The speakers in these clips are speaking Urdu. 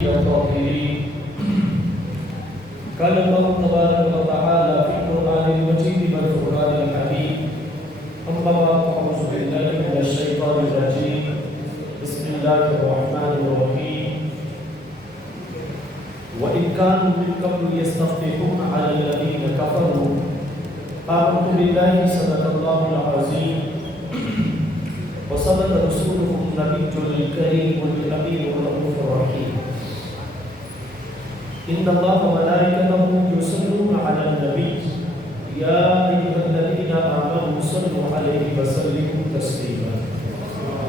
الطاهرين. قال الله تبارك وتعالى في القرآن المجيد والفرقان الحميد: أما أعوذ بالله من الشيطان الرجيم، بسم الله الرحمن الرحيم. وإن كانوا من قبل يستفتحون على الذين كفروا آمنت بالله صدق الله العظيم وصدق رسوله النبي الكريم والأمين الرؤوف الرحيم. إن الله وملائكته يصلون على النبي يا أيها الذين آمنوا صلوا عليه وسلموا تسليما.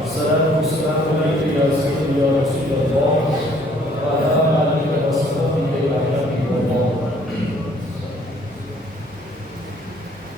الصلاة والسلام عليك يا سيدي يا رسول الله وعلى آله وصحبه أجمعين.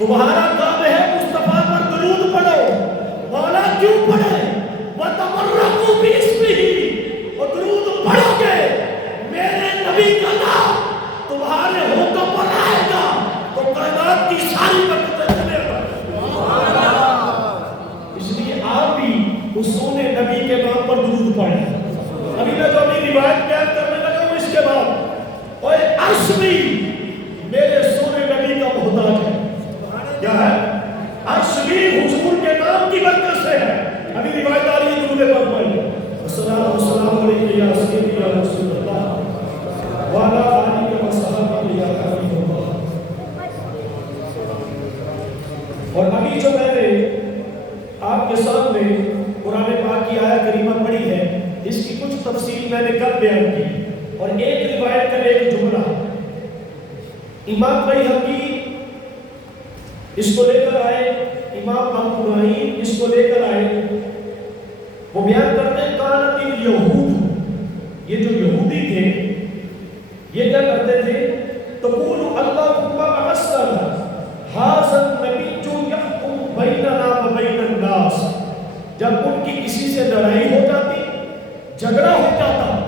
تمہارا کام ہے مصطفیٰ پر درود پڑھو. مولا کیوں پڑھے؟ وَتَبَرَّكُوا بِاسْمِهِ، اور درود پڑھو گے میرے نبی کا نام تمہارے حکم پر آئے گا تو کائنات کی ساری برکتیں چلے گا. اس لیے آپ بھی اس سونے نبی کے نام پر درود پڑھیں. ابھی میں جو اپنی روایت بیان کرنے لگا ہوں اس کے بعد، اور عرش بھی میرے سونے نبی کا محتاج ہے. کیا ہے؟ عرش بھی حضور کے نام کی برکت سے ہے. ابھی روایت آ رہی ہے درود پر پڑھیں. السلام علیکم یا سیدی یا رسول اللہ وعلی آلہ و صحبہ یا حبیب اللہ. اور ابھی جو میں نے آپ کے سامنے قرآن پاک کی آیت کریمہ پڑھی ہے، اس کی کچھ تفصیل میں نے کل بیان کی. اور ایک روایت کا ایک جملہ امام بیہقی اس کو لے کر آئے، امام ابو نعیم اس کو لے کر آئے. وہ بیان کرتے ہیں کانت الیہود، یہ جو یہودی تھے یہ کیا کرتے تھے؟ تقول اللہم بعثنا ھذا النبی یحکم بیننا و بین الناس. جب ان کی کسی سے لڑائی ہو جاتی، جھگڑا ہو جاتا،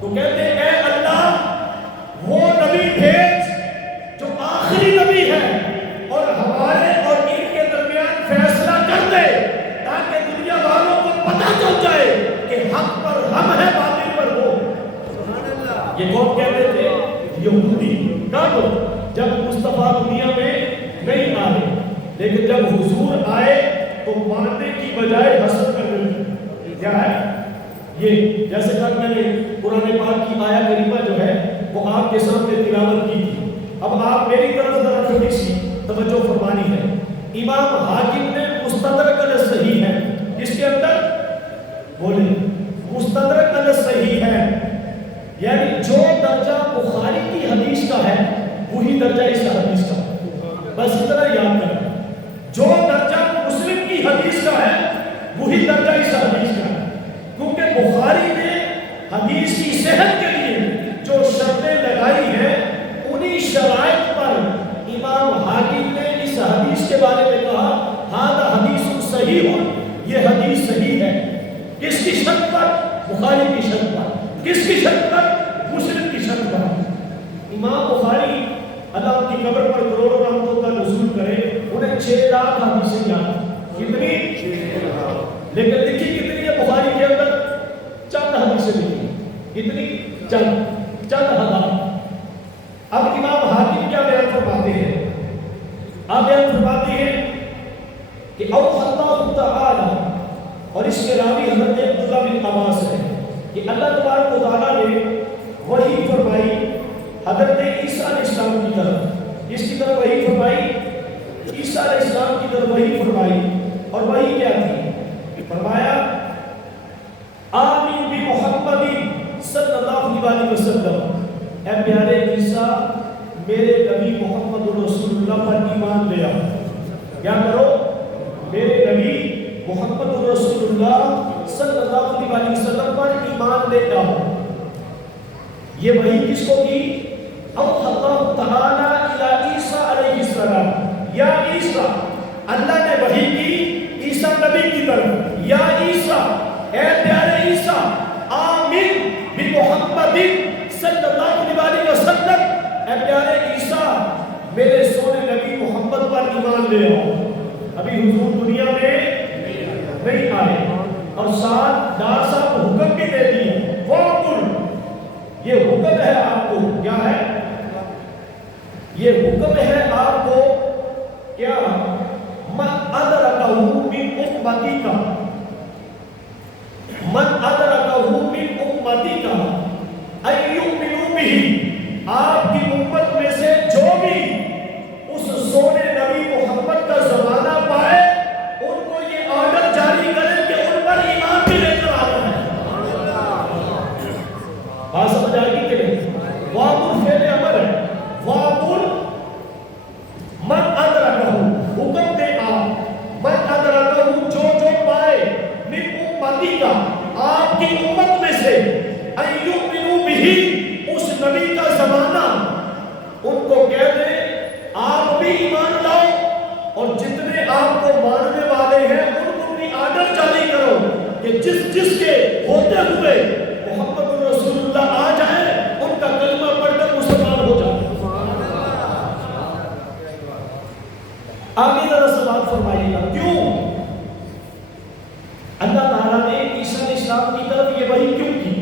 تو کہتے ہیں اے اللہ وہ نبی بھیج جو آخری نبی ہے اور ہمارے اور ان کے درمیان فیصلہ کر دے، تاکہ دنیا والوں کو پتہ چل جائے کہ حق پر ہم ہیں باطل پر وہ. یہ کون کہتے تھے؟ یہودی. کب؟ جب مصطفیٰ دنیا میں نہیں آئے، لیکن جب حضور آئے تو ماننے کی بجائے حسد کرنے لگے. کیا ہے یہ؟ جیسے کہ میں نے قرآن پاک کی آیت کریمہ جو ہے وہ آپ کے سامنے تلاوت کی تھی. اب آپ میری طرف ذرا تھوڑی سی توجہ فرمانی ہے. امام حاکم نے مستدرک الصحیح ہے، اس کے اندر بولے مستدرک الصحیح ہے، یعنی جو درجہ بخاری کی حدیث کا ہے وہی درجہ اس حدیث کا. بس اتنا یاد کریں، جو درجہ مسلم کی حدیث کا ہے وہی درجہ اس حدیث کا ہے. کیونکہ بخاری نے حدیث کی صحت کے لیے جو شرطیں لگائی ہیں، انہی شرائط پر امام حاکم نے اس حدیث کے بارے میں کہا ھذا حدیث صحیح ہو، یہ حدیث صحیح ہے. کس کی شرط پر؟ بخاری کی شرط پر. کس کی شرط پر؟ مسلم کی شرط پر. امام بخاری اللہ کی قبر پر کروڑوں رحمتوں کا نزول کرے، انہیں 6 لاکھ حدیثیں یاد. کتنی؟ 6 لاکھ. لیکن دیکھیے کتنی ہے بخاری کے اندر؟ چند حدیثیں لکھی. کتنی؟ چند ہزار. اب امام حاکم کیا بیان فرماتے ہیں؟ آپ بیان فرماتے ہیں کہ اوحی اللہ تعالی، اور اس کے راوی حضرت عبداللہ بن عباس ہے کہ اللہ تبارک و تعالیٰ نے وحی فرمائی حضرت عیسیٰ علیہ السلام کی طرف. اس کی طرف وحی فرمائی، عیسیٰ علیہ السلام کی طرف وحی فرمائی. اور وحی کیا تھی؟ فرمایا آمین بمحمد صلی اللہ علیہ وسلم، اے پیارے عیسیٰ میرے نبی محمد رسول اللہ پر ایمان لے آؤ. کیا کرو؟ میرے نبی محمد رسول اللہ صلی اللہ علیہ وسلم پر ایمان لے آؤ. یہ وحی کس کو کی؟ اوحی اللہ تعالی الی عیسیٰ علیہ السلام. یا عیسیٰ، اللہ نے وحی کی عیسیٰ نبی کی طرف. یا عیسیٰ، اے پیارے عیسیٰ، آمین بمحمد صلی اللہ علیہ وسلم، اے پیارے عیسیٰ میرے سونے نبی محمد پر ایمان لے آؤ. ابھی حضور دنیا میں نہیں آئے، اور ساتھ ڈار صاحب حکم بھی دے دیے. وَقُلْ، یہ حکم ہے آپ کو. کیا ہے یہ حکم ہے آپ کو؟ کیا؟ من ادرکہ من امتی کا، من ادرکہ من امتی کا ایؤمنوا بہ، آپ کی امت میں سے جو بھی اس سونے نبی محمد کا زمانہ پائے ان کو یہ آرڈر جاری کریں کہ ان پر ایمان بھی لے کر آنا ہے. بات سمجھ آئے گی کہ نہیں؟ وامر فعل امر ہے. وامر من ادرکہ، حکم دے آپ، من ادرکہ جو پائے من امتی کا، آپ کی امت میں سے، ایؤمنوا بہ، اس نبی کا زمانہ، ان کو کہہ دیں آپ بھی ایمان لاؤ اور جتنے آپ کو ماننے والے ہیں ان کو بھی آرڈر جاری کرو کہ جس کے ہوتے ہوئے محمد رسول اللہ آ جائے ان کا کلمہ پڑھ کر مسلمان ہو جائے. آگے ذرا سوال فرمائیے گا کیوں اللہ تعالیٰ نے عیسیٰ علیہ السلام کی طرف یہ وحی کیوں کی؟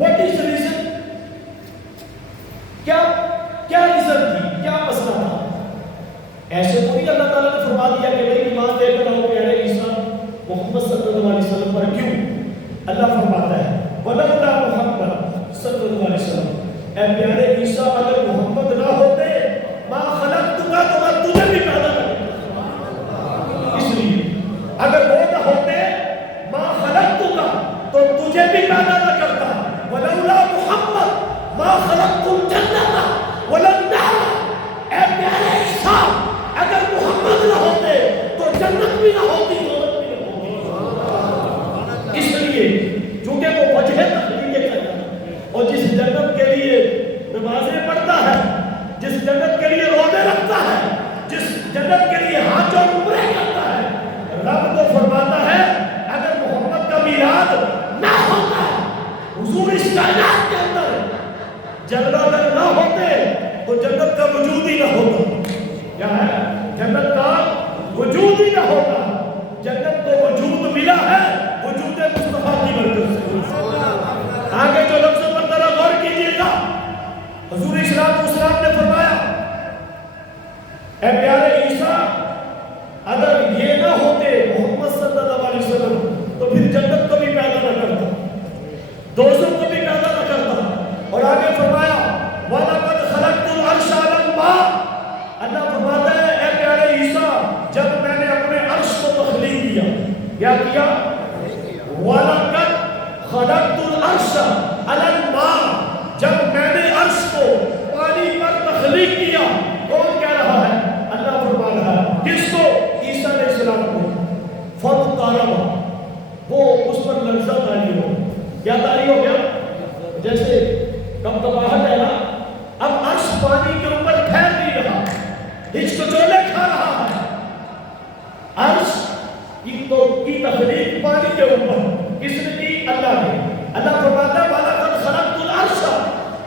What is the reason؟ کیا ریزن تھی؟ کیا مسئلہ تھا؟ ایسے تو نہیں اللہ تعالیٰ نے فرما دیا کہ بھائی ایمان لے کر آؤ پیارے عیسیٰ محمد صلی اللہ علیہ وسلم پر. کیوں؟ اللہ فرماتا ہے وَلَوْلَا مُحَمَّدٌ صلی اللہ علیہ وسلم، اے پیارے عیسیٰ اگر محمد نہ ہوتے مَا خَلَقْتُكَ تو میں تجھے بھی پیدا نہ کرتا. اس لیے اگر وہ نہ ہوتے مَا خَلَقْتُكَ تو تجھے بھی پیدا نہ کرتا. وَلَوْلَا مُحَمَّدٌ مَا خَلَقْتُ الْجَنَّةَ وَلَا النَّارَ، اے پیارے عیسیٰ اگر محمد نہ ہوتے تو جنت بھی نہ ہوتی دولت بھی نہ ہوتی. اس لیے چونکہ وہ وجہ تخلیق کرتا اور جس جنت کے لیے نمازیں پڑھتا ہے، جس جنت کے لیے روزے رکھتا ہے، جس جنت کے لیے حج اور عمرے کرتا ہے، رب تو فرماتا ہے اگر محمد کا میلاد نہ ہوتا حضور اس کائنات کے اندر جنت اگر نہ ہوتے تو جنت کا وجود ہی نہ ہوتا. کیا ہے؟ جنت کا وجود ہی نہ ہوتا. جنت کو وجود ملا ہے وجود مصطفیٰ کی برکت سے. آگے جو لفظوں پر ذرا غور کیجیے گا، حضور اسلام نے فرمایا اے پیارے عیسیٰ اگر یہ نہ ہوتے محمد صلی اللہ علیہ وسلم تو پھر جنت کو بھی پیدا نہ کرتا، دوزخ کو بھی پیدا نہ کرتا. اور آگے فرمایا وَلَقَدْ خَلَقْتُ الْعَرْشَ عَلَى الْمَاءِ، اللہ فرماتا ہے اے پیارے عیسیٰ جب میں نے اپنے عرش کو تخلیق کیا، کیا کیا؟ وَلَقَدْ خَلَقْتُ الْعَرْشَ عَلَى الْمَاءِ، جب میں نے عرش کو پانی پر تخلیق کیا. کون کہہ رہا ہے؟ اللہ فرما رہا ہے. کس کو؟ عیسیٰ علیہ السلام کو. فَانْطَلَقَ، وہ اس پر لرزہ طاری ہو. کیا طاری ہو گیا؟ جیسے کبکباہٹ ہے نا. اب عرش پانی کے اوپر ٹھہر نہیں رہا، ہچکچولے کھا رہا ہے. عرش کی تخلیق پانی کے اوپر کس نے کی؟ اللہ نے. اللہ فرماتا ہے وَلَقَدْ خَلَقْتُ الْعَرْشَ،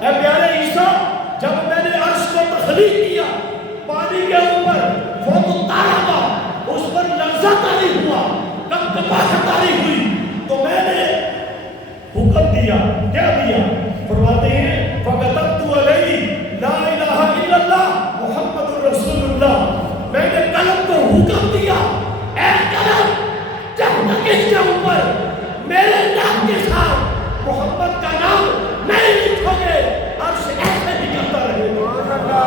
اے پیارے عیسیٰ جب میں نے عرش کو تخلیق کیا پانی کے اوپر، فَانْطَلَقَ، اس پر لرزہ طاری ہوا، کبکباہٹ طاری ہوئی، تو میں نے حکم دیا. کیا دیا؟ فرماتے ہیں فَكَتَبْتُ عَلَيْهِ لَا إِلَهَ إِلَّا اللَّهُ مُحَمَّدٌ رَسُولُ اللَّهُ، میں نے قلم کو حکم دیا اے قلم جب تک اس کے اوپر میرے نام کے ساتھ محمد کا نام نہیں لکھو گے عرش ایسے ہی کرتا رہے گا.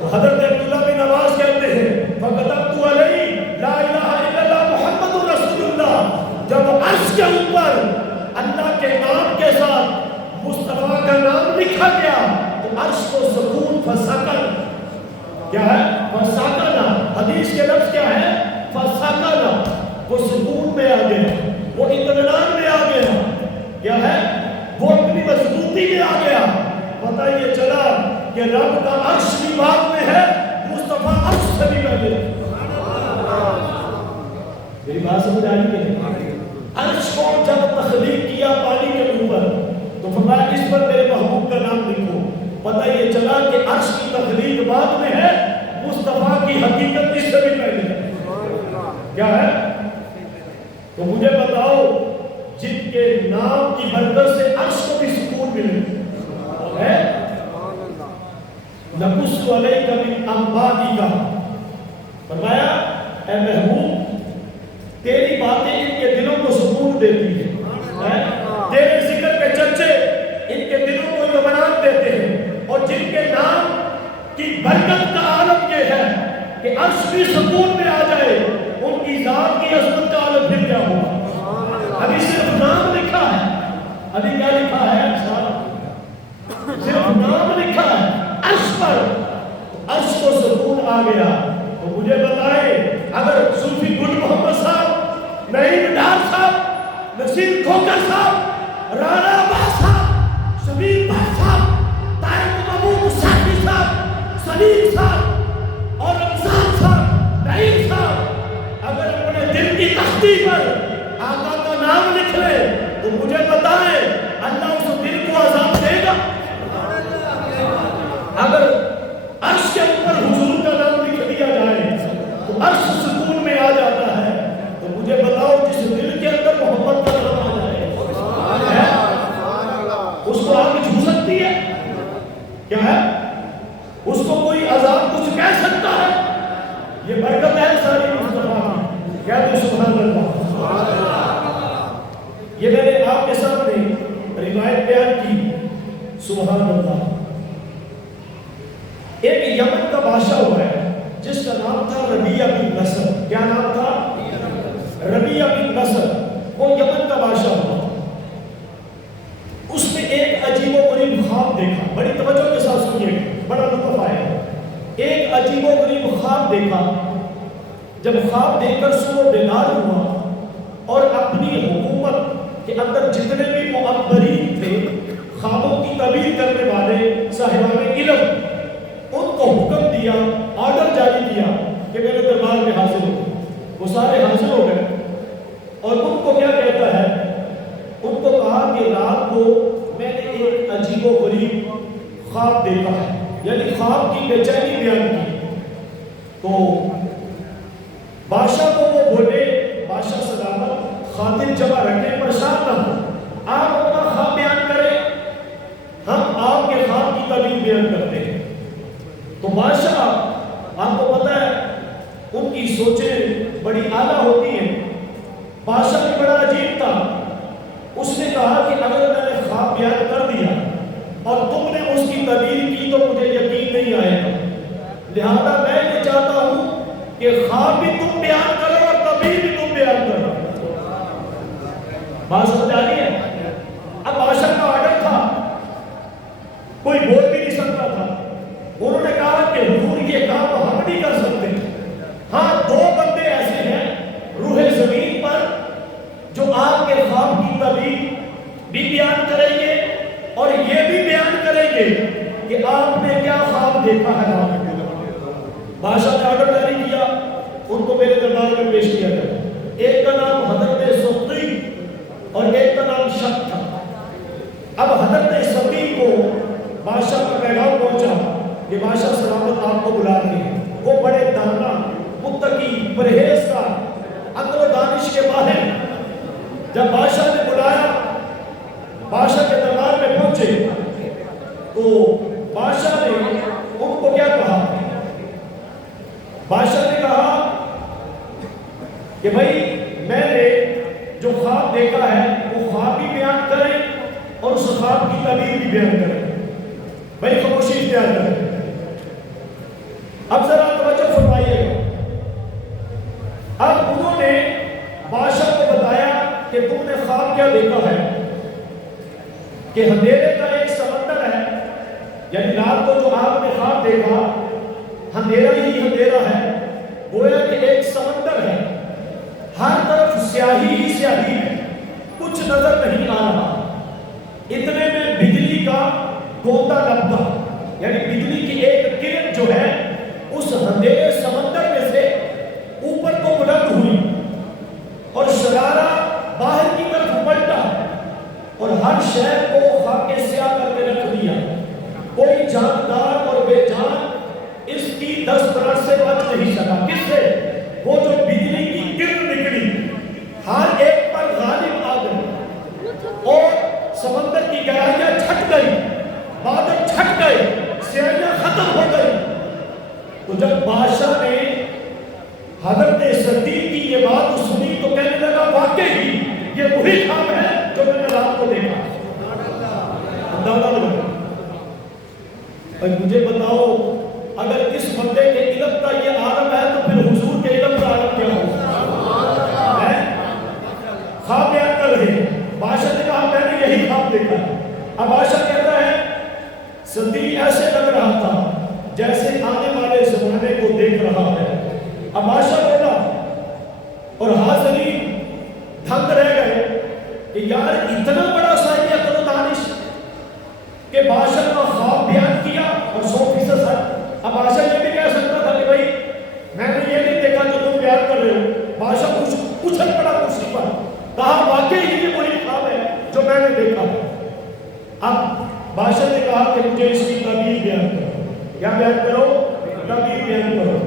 تو حضرت عبداللہ بن عباس کہتے ہیں فَكَتَبْتُ عَلَيْهِ لَا إِلَهَ إِلَّا اللَّهُ مُحَمَّدٌ رَسُولُ اللَّهُ، جب عرش کے اوپر اللہ کے نام کے ساتھ مصطفیٰ کا نام لکھا گیا تو عرش کو سکون فسکن. کیا ہے؟ فسکنا. حدیث کے لفظ کیا ہے؟ فسکنا. وہ سکون میں آ گیا، وہ اطمینان میں آ گیا. کیا ہے؟ وہ اپنی مضبوطی میں آ گیا. پتہ یہ چلا کہ رب کا عرش بھی بعد میں ہے، مصطفیٰ عرش سے بھی پہلے. میری بات سمجھ آ رہی ہے؟ عرش کو جب تخلیق کیا پانی کے اوپر تو فرمایا اس پر میرے محبوب کا نام لکھو. پتہ یہ چلا کہ عرش کی تخلیق بعد میں ہے، مصطفیٰ کی حقیقت اس سے بھی پہلے ہے. کیا ہے؟ تو مجھے بتاؤ جن کے نام کی برکت سے عرش کو بھی سکون ملے ہے. نقص علیک من انبائک، فرمایا اے محبوب تیری باتیں ان کے دلوں کو سکون دیتی ہیں، تیرے ذکر کے چرچے ان کے دلوں کو اطمینان دیتے ہیں. اور جن کے نام کی برکت کا عالم یہ ہے کہ عرش بھی سکون میں آ جائے، ان کی ذات کی عظمت کا عالم پھر کیا ہوگا. ابھی صرف نام لکھا ہے، ابھی کیا لکھا ہے؟ صرف نام لکھا ہے عرش پر، عرش کو سکون آ گیا. تو مجھے بتائے اگر صوفی گل محمد صاحب، نعیم ڈار صاحب، نصیر کھوکر صاحب، رانا عباس صاحب، شبیر بھائی صاحب، طارق محمود صاحب، سلیم صاحب اور کشتی پر آقا کا نام لکھ لے تو مجھے بتائیں اللہ اس دل کو عذاب دے گا؟ اگر عرش کے اوپر حضور کا نام لکھ دیا جائے تو عرش سکون میں آ جاتا ہے، تو مجھے بتاؤ جس دل کے اندر محبت کا نام آ جائے اس کو آگ چھو سکتی ہے؟ کیا ہے؟ اس کو کوئی عذاب کچھ کہہ سکتا ہے؟ یہ برکت ہے ساری مصطفیٰ کی، کہتے سبحان اللہ۔ یہ میں نے آپ کے سامنے روایت بیان کی، سبحان اللہ۔ ایک یمن کا بادشاہ ہوا ہے جس کا نام تھا ربیعہ بن نصر۔ کیا نام تھا؟ ربیعہ بن نصر۔ وہ یمن کا بادشاہ ہوا، اس نے ایک عجیب و غریب خواب دیکھا، بڑی توجہ کے ساتھ سنیے، بڑا لطف آیا۔ ایک عجیب و غریب خواب دیکھا، جب خواب دیکھ کر سو بیدار ہوا اور اپنی حکومت کے اندر جتنے بھی معبرین تھے، خوابوں کی تعبیر کرنے والے صاحبان علم، ان کو حکم دیا، آرڈر جاری کیا کہ میرے دربار میں حاضر ہو۔ وہ سارے حاضر ہو گئے اور ان کو کیا کہتا ہے؟ ان کو کہا کہ رات کو میں نے ایک عجیب و غریب خواب دیکھا ہے، یعنی خواب کی بے چینی بیان کی۔ تو بادشاہ کو وہ بولے، بادشاہ سلامت، خاطر جمع رکھے، پریشان نہ ہو، آپ اپنا خواب بیان کریں، ہم آپ کے خواب کی تعبیر بیان کرتے ہیں۔ تو بادشاہ، آپ کو پتہ ہے ان کی سوچیں بڑی اعلیٰ ہوتی ہیں، بادشاہ بھی بڑا عجیب تھا۔ اس نے کہا کہ اگر میں نے خواب بیان کر دیا اور تم نے اس کی تعبیر کی تو مجھے یقین نہیں آئے گا، لہذا میں یہ چاہتا ہوں کہ خواب بھی تم بیان کرو اور تعبیر بھی تم بیان کرو۔ بات سمجھ آ رہی ہے؟ اب بادشاہ کا آرڈر تھا، کوئی بول بھی نہیں سکتا تھا۔ انہوں نے کہا کہ حضور یہ کام ہم نہیں کر سکتے، ہاں دو بندے ایسے ہیں روح زمین پر جو آپ کے خواب کی تعبیر بھی بیان کریں گے اور یہ بھی بیان کریں گے کہ آپ نے کیا خواب دیکھا ہے۔ بادشاہ نے آرڈر جاری کیا، ان کو میرے دربار میں پیش کیا گیا۔ ایک کا نام حضرت سقی اور ایک کا نام شک تھا۔ اب حضرت سقی کو بادشاہ کا پیغام پہنچا کہ بادشاہ سلامت آپ کو بلا رہے ہیں۔ وہ بڑے دانا، متقی، پرہیزگار، عقل و دانش کے ماہر۔ جب بادشاہ نے بلایا، بادشاہ کے دربار میں پہنچے تو بادشاہ نے ان کو کیا کہا؟ بادشاہ نے کہا کہ بھائی میں نے جو خواب دیکھا ہے وہ خواب بھی بیان کریں اور اس خواب کی تعبیر بھی بیان کریں۔ بھائی خاموشی اختیار کریں۔ اب ذرا توجہ فرمائیے گا۔ اب انہوں نے بادشاہ کو بتایا کہ تم نے خواب کیا دیکھا ہے کہ اندھیرے کا ایک سمندر ہے، یعنی رات کو جو آپ نے خواب دیکھا اندھیرا ہی اندھیرا ہے، گویا کہ ایک سمندر ہے، ہر طرف سیاہی ہی سیاہی ہے، کچھ نظر نہیں آ رہا۔ اتنے میں بجلی کا گوتا لبدا، یعنی بجلی کی ایک کرن جو ہے اس اندھیرے سمندر میں سے اوپر کو بلند ہوئی اور شرارہ باہر کی طرف پلٹا اور ہر شہر کو خاک سیاہ کر کے رکھ دیا۔ کوئی جاندار اور بے جان اس کی دستبرد سے بچ نہیں سکا۔ کس سے؟ وہ جو بجلی کی کرن نکلی ہر ایک پر غالب آ گئی اور سمندر کی گہرائیاں چھٹ گئی، بادل چھٹ گئے، سیاہیاں ختم ہو گئی۔ تو جب بادشاہ نے حضرت صدیق کی یہ بات سنی تو کہنے لگا واقعی یہ وہی خواب ہے جو میں نے رات کو دیکھا۔ اور مجھے بتاؤ اگر اس بندے کے علم کا یہ عالم ہے تو پھر حضور کے علم کا عالم کیا ہوگا؟ خواب بیان کر رہے ہیں، بادشاہ نے کہا میں نے یہی خواب دیکھا ہے۔ اب بادشاہ کہتا ہے صدیق ایسے لگ رہا تھا جیسے آنے والے زمانے کو دیکھ رہا ہے۔ اب بادشاہ بولا اور حاضرین دھنگ رہ گئے کہ یار اتنا بڑا صاحب عقل و دانش کہ بادشاہ کا خواب بیان کیا اور 100% سچ۔ اب بادشاہ یہ بھی کہہ سکتا تھا کہ بھائی میں نے یہ نہیں دیکھا جو تم بیان کر رہے ہو۔ بادشاہ کچھ اچھل پڑا کہا واقعی یہ وہی خواب ہے جو میں نے دیکھا ہے۔ اب بادشاہ نے کہا کہ مجھے اس کی تعبیر بیان کرو۔ کیا بیان کرو؟ تعبیر بیان کرو۔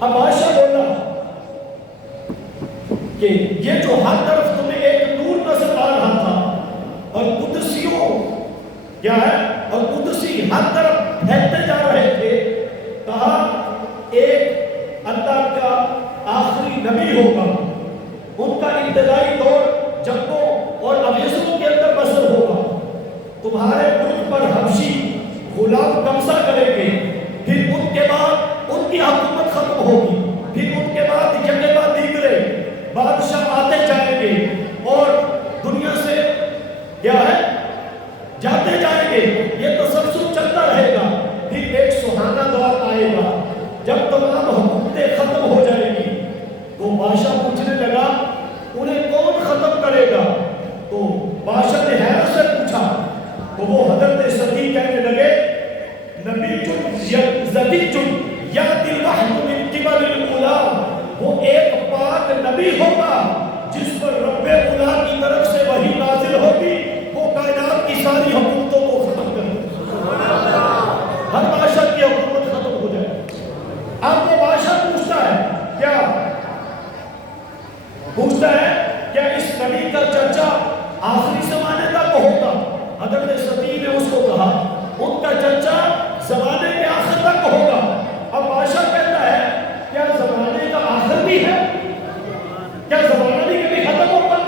اب بادشاہ بولا کہ یہ جو ہر طرف تمہیں ایک نور نظر آ رہا تھا اور قدسیوں کیا ہے اور قدسی ہر طرف پھیلتے جا رہے تھے، کہا ایک اللہ کا آخری نبی ہوگا، ان کا ابتدائی دور جنگوں اور ابیزوں کے اندر بسر ہوگا، تمہارے ملک پر حبشی غلام قبضہ کریں گے، پھر ان کے بعد ان کی حکومت ختم ہوگی، پھر ان کے بعد جگہ بعد دیگرے بادشاہ آتے جائیں گے اور دنیا سے کیا ہے جاتے جائیں گے، یہ تسلسل چلتا رہے گا، پھر ایک سہانا دور آئے گا جب تمام حکومتیں ختم ہو جائیں گی۔ تو بادشاہ پوچھنے لگا انہیں کون ختم کرے گا؟ تو بادشاہ نے حیرت سے پوچھا، تو وہ حضرت ستی کہنے لگے نبی یاتی الوحی من قبل الاولا، وہ ایک پاک نبی ہوگا جس پر رب اولا کی طرف سے وحی نازل ہوگی، وہ کائنات کی ساری حکومتوں کو ختم کر دے گا، ہر بادشاہ کی حکومت ختم ہو جائے۔ اب وہ بادشاہ پوچھتا ہے کیا اس نبی کا چرچا آخری زمانے تک ہوگا؟ حضرت ستی نے اس کو کہا ان کا چرچا زمانے کے آخر تک ہوگا۔ اب بادشاہ کہتا ہے کیا زمانے کا آخر بھی ہے؟ کیا زمانہ بھی کبھی ختم ہوگا؟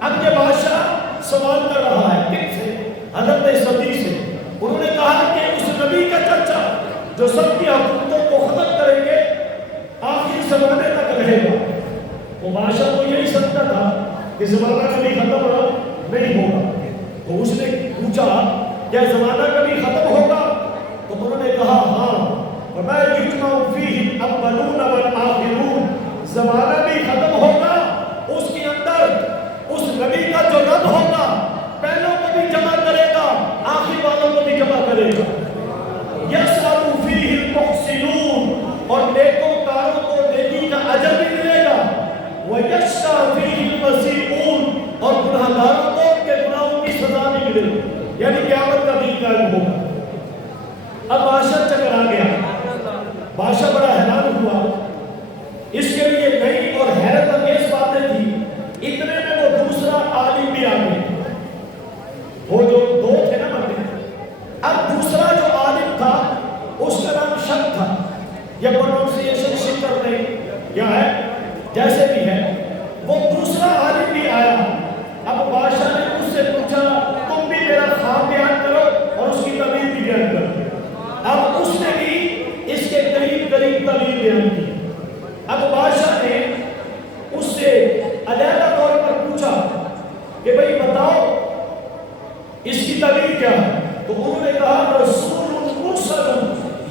اب یہ بادشاہ سوال کر رہا ہے کن سے؟ حضرت ستی سے۔ انہوں نے کہا کہ اس نبی کا چرچا جو سب کی حکومتوں کو ختم کریں گے آخری زمانے تک رہے گا۔ وہ بادشاہ کو یہی سمجھتا تھا کہ زمانہ کبھی ختم نہیں ہوگا، تو اس نے پوچھا کیا زمانہ کبھی ختم ہوگا؟ تو انہوں نے کہا ہاں، وَمَا يُجْمَعُ فِيهِ الْأَوَّلُونَ وَالْآخِرُونَ، زمانہ بھی ختم ہوگا، اس کے اندر اس نبی کا جو رد ہوگا پہلوں کو بھی جمع کرے گا، آخر والوں کو بھی جمع کرے گا۔ يَسْأَلُ فِيهِ الْمُحْسِنُونَ، اور نیکوں کاروں کو نیکی کا اجر بھی ملے گا، وَيَشْقَى فِيهِ الْمَسِيئُونَ، اور گناہ گاروں کو ان کے گناہوں کی سزا بھی ملے گی، یعنی قیامت کا دن قائم ہوگا۔ اب بادشاہ چکر آ گیا، بادشاہ بڑا حیران ہوا، اس کے لیے نئی اور حیرت انگیز باتیں تھی۔ اتنے میں وہ دوسرا عالم بھی آ گیا، وہ جو دو تھے نا مرنے، اب دوسرا جو عالم تھا اس کا نام شک تھا، یا پروننسیشن شک کرتے کیا ہے جیسے بھی ہے، وہ دوسرا عالم بھی آیا۔ اب بادشاہ نے اس سے پوچھا تم بھی میرا خواب بیان کرو اور اس کی تعبیر بھی بیان کرو۔ اب اس نے بھی اس کے قریب تعبیر بیان کی۔ اب بادشاہ نے اس سے علیحدہ طور پر پوچھا کہ بھئی بتاؤ اس کی تعبیر کیا ہے؟ تو انہوں نے کہا رسول مرسل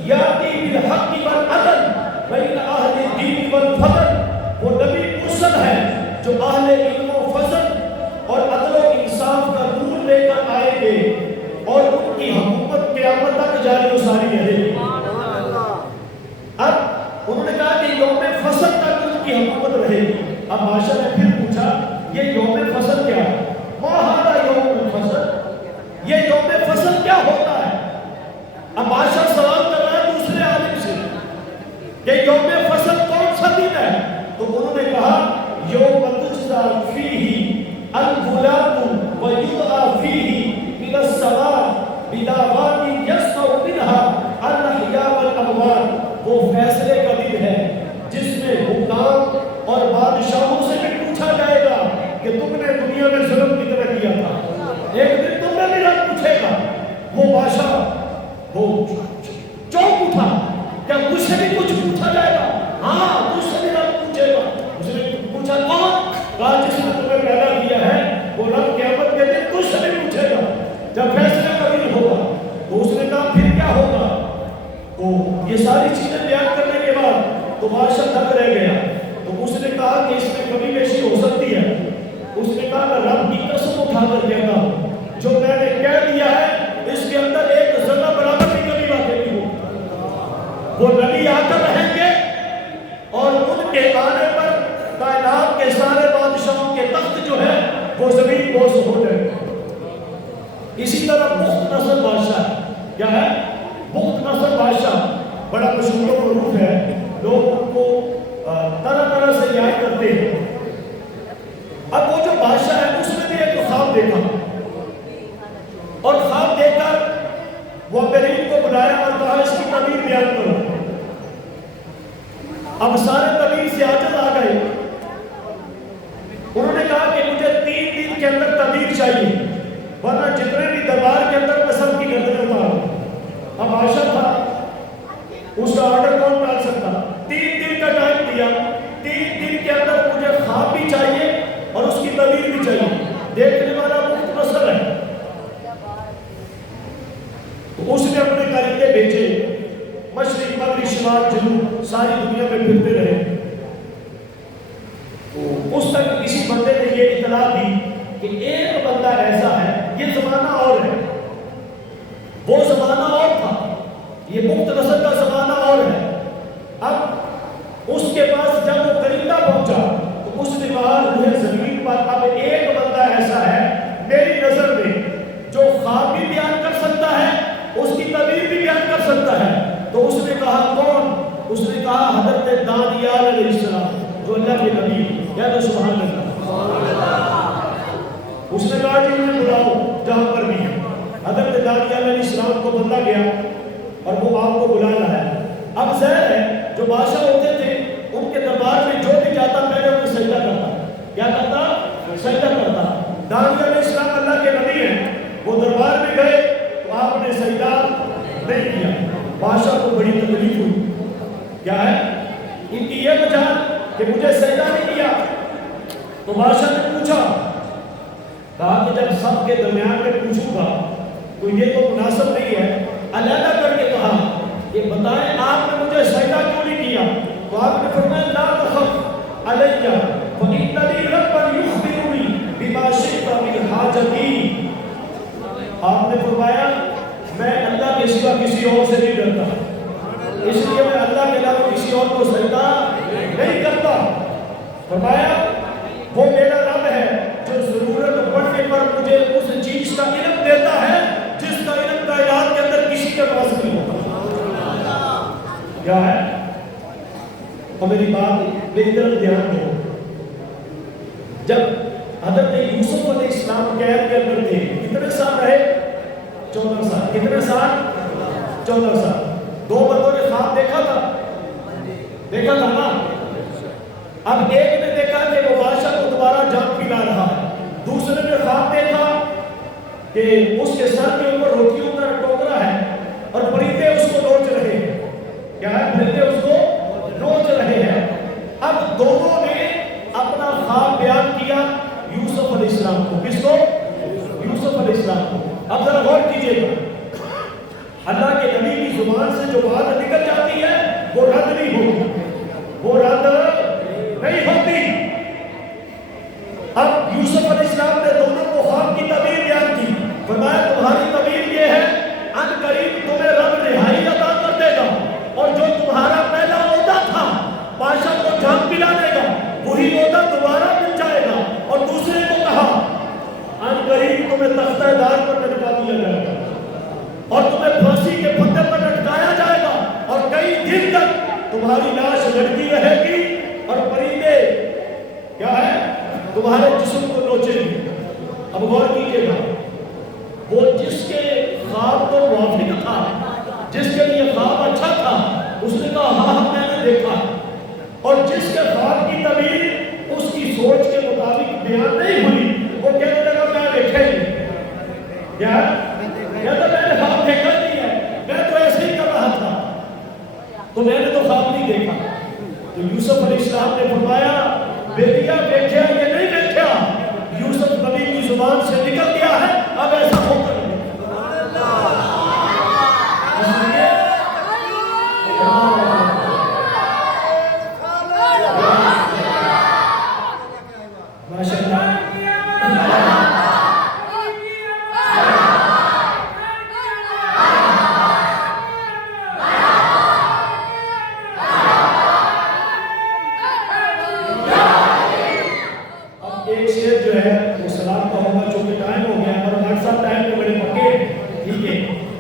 یاتی بالحق والعدل بین اہل الدین والفضل، وہ نبی مرسل ہے جو اہل علم و فضل اور عدل و انصاف کا نور لے کر آئیں گے اور ان کی حکومت قیامت تک جاری و ساری رہے گی۔ اب انہوں نے کہا کہ یوم فصل تک ان کی حکومت رہے گی۔ اب بادشاہ نے پھر پوچھا یہ یوم فصل کیا ہے؟ ما ھذا یوم الفصل، یہ یوم فصل کیا ہوتا ہے؟ اب بادشاہ سوال کر رہا ہے دوسرے عالم سے کہ یوم فصل کون سا دن ہے؟ تو انہوں نے کہا یوم تجزا فیہ الغلام ویدعا فیہ الی السماء بدعوات یسمع منها الاحیاء والاموات، وہ فیصلے کا دن ہے جس میں حکام اور بادشاہوں سے بھی پوچھا جائے گا کہ تم نے دنیا میں ظلم کتنا کیا تھا، ایک دن تم نے بھی رب پوچھے گا۔ وہ بادشاہ وہ چونک اٹھا، کیا مجھ سے بھی کچھ پوچھا جائے گا؟ ہاں مجھ سے بھی رب پوچھے گا۔ اس نے پوچھا کون؟ کہا جس نے تمہیں پیدا کیا ہے وہ رب قیامت کے دن تجھ سے بھی پوچھے گا جب فیصلے کا دن ہوگا۔ تو اس نے کہا پھر کیا ہوگا؟ تو یہ ساری چیزیں بیان کرنے کے بعد تو بادشاہ تھک رہ گیا، تو اس نے کہا کہ اس میں کمی بیشی ہو سکتی ہے۔ اس نے کہا میں رب کی قسم اٹھا کر کہتا ہوں جو میں نے کہہ دیا ہے اس کے اندر ایک ذرہ برابر بھی کمی واقع نہیں ہو۔ وہ نبی آ کر رہیں گے اور ان کے آنے پر کائنات کے سارے بادشاہوں کے تخت وہ زمین بوس ہو جائے. اسی طرح بخت نصر بادشاہ کیا ہے؟ بخت نصر بادشاہ بڑا مشہور و معروف ہے، لوگ ان کو طرح طرح سے یاد کرتے ہیں. اب وہ جو بادشاہ ہے اس نے بھی ایک خواب دیکھا، اور خواب دیکھ کر وہ امیر کو بلایا اور کہا اس کی تعبیر بیان کرو. اب سارے تعبیر سے عاجز آ گئے. انہوں نے کہا کہ مجھے 3 دن کے اندر تعبیر چاہیے، ورنہ جتنے بھی دربار کے اندر قسم کی گردن اتارو. اب بادشاہ تھا، اس کا آرڈر کون ڈال سکتا؟ 3 دن کا ٹائم دیا. 3 دن کے اندر مجھے خواب بھی چاہیے اور اس کی تعبیر بھی چاہیے. دیکھنے والا بخت نصر ہے. تو اس نے اپنے کارندے بھیجے، مشرق مغرب شمال جنوب ساری دنیا میں پھرتے رہے. تو اس تک کسی بندے نے یہ اطلاع دی کہ ایک بندہ ایسا ہے، یہ زمانہ اور ہے، وہ زمانہ اور تھا، یہ بخت نصر کا زمانہ اور ہے. اب اس کے پاس جب وہ کرندہ پہنچا تو اس نے کہا روح زمین پر اب ایک بندہ ایسا ہے میری نظر میں جو خواب بھی بیان کر سکتا ہے، اس کی تعبیر بھی بیان کر سکتا ہے. تو اس نے کہا کون؟ اس نے کہا حضرت دانیال علیہ السلام جو اللہ کے نبی. یا تو سبحان اللہ. اس نے کہا کہ انہیں بلاؤ جہاں پر بھی ہے. حضرت دانیال علیہ السلام کو بندہ گیا اور وہ آپ کو بلا رہا ہے. اب ظاہر ہے جو بادشاہ ہوتے تھے ان کے دربار میں جو بھی جاتا پہلے انہیں سجدہ کرتا. کیا کرتا؟ سجدہ کرتا. دانیال علیہ السلام اللہ کے نبی ہیں، وہ دربار میں گئے تو آپ نے سجدہ نہیں کیا. بادشاہ کو بڑی تکلیف ہوئی. کیا ہے ان کی یہ وجہ کہ مجھے سجدہ نہیں کیا؟ تو بادشاہ نے پوچھا، کہا کہ جب سب کے درمیان میں پوچھوں گا تو یہ تو مناسب نہیں ہے. علیحدہ کر کے کہا کہ بتائیں آپ نے مجھے سجدہ کیوں نہیں کیا؟ تو آپ نے فرمایا لا تخف علیہ فإن لي ربا يخبرني بما شئت من حاجتي. آپ نے فرمایا میں اللہ کے سوا کسی اور سے نہیں ڈرتا، اس لیے میں اللہ کے علاوہ کسی اور کو سجدہ نہیں کرتا. فرمایا وہ میرا رب ہے جو ضرورت پڑنے پر مجھے اس چیز کا علم دیتا ہے جس کا علم کائنات کے اندر کسی کے پاس نہیں ہوتا. کیا ہے؟ تو میری بات میری طرف دھیان دو. جب حضرت یوسف علیہ السلام قید کے اندر تھے کتنے سال رہے؟ 14 سال. کتنے سال؟ 14 سال. 2 بندوں نے خواب دیکھا تھا نا. اب ایک نے دیکھا کہ وہ بادشاہ کو دوبارہ جام پلا رہا ہے. دوسرے نے خواب دیکھا کہ اس کے سر کے اوپر روٹیوں کا ٹوکرا ہے اور پرندے اس کو نوچ رہے ہیں. کیا ہے؟ پرندے اس کو نوچ رہے ہیں. اب دونوں نے اپنا خواب بیان کیا یوسف علیہ السلام کو. کس کو؟ یوسف علیہ السلام کو. اب ذرا غور کیجیے گا، اللہ کے نبی کی زبان سے جو بات نکل جاتی ہے وہ رد نہیں ہوتی، وہ رد نہیں ہوتی. اب یوسف علیہ السلام نے دونوں کو خواب کی تعبیر بیان کی. فرمایا تمہاری تعبیر یہ ہے ان قریب تمہیں رب رہائی عطا کر دے گا اور جو تمہارا پہلا عہدہ تھا بادشاہ کو جام پلانے کا وہی عہدہ دوبارہ مل جائے گا. اور دوسرے کو کہا ان قریب تمہیں تختہ دار پر لٹکا دیا جائے گا اور تمہیں پھانسی کے پھندے پر لٹکایا جائے گا اور کئی دن تک تمہاری لاش لڑکی رہے گی اور پرندے کیا ہے تمہارے جسم کو نوچیں گے. اب غور کیجیے گا، وہ جس کے خواب کو موافق تھا، جس کے لیے خواب اچھا تھا، اس نے کہا ہاں میں نے دیکھا. اور جس کے خواب کی تعبیر اس کی سوچ کے مطابق بیان نہیں ہوئی وہ کہنے لگا میں دیکھا ہی کیا تو میں نے خواب دیکھا نہیں ہے، میں تو ایسے ہی کر رہا تھا، تو میں نے تو خواب نہیں دیکھا. تو یوسف علیہ السلام نے فرمایا بیٹیا دیکھا یہ نہیں دیکھا، یوسف نبی کی زبان سے نکل گیا ہے، اب ایسا ہو کر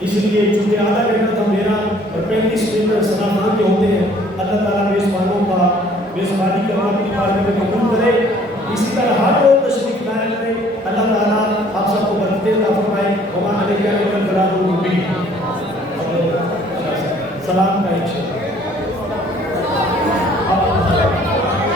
اس لیے چونکہ آدھا گھنٹہ تو میرا اور 35 منٹ سلام کے ہوتے ہیں. اللہ تعالیٰ میزبانوں کا میزبانی کرنا اپنی بارگاہ میں قبول کرے. اسی طرح ہر روز تشریف لائے کرے. اللہ تعالیٰ آپ سب کو برکتیں عطا فرمائے. وما علیک الا البلاغ المبین. سلام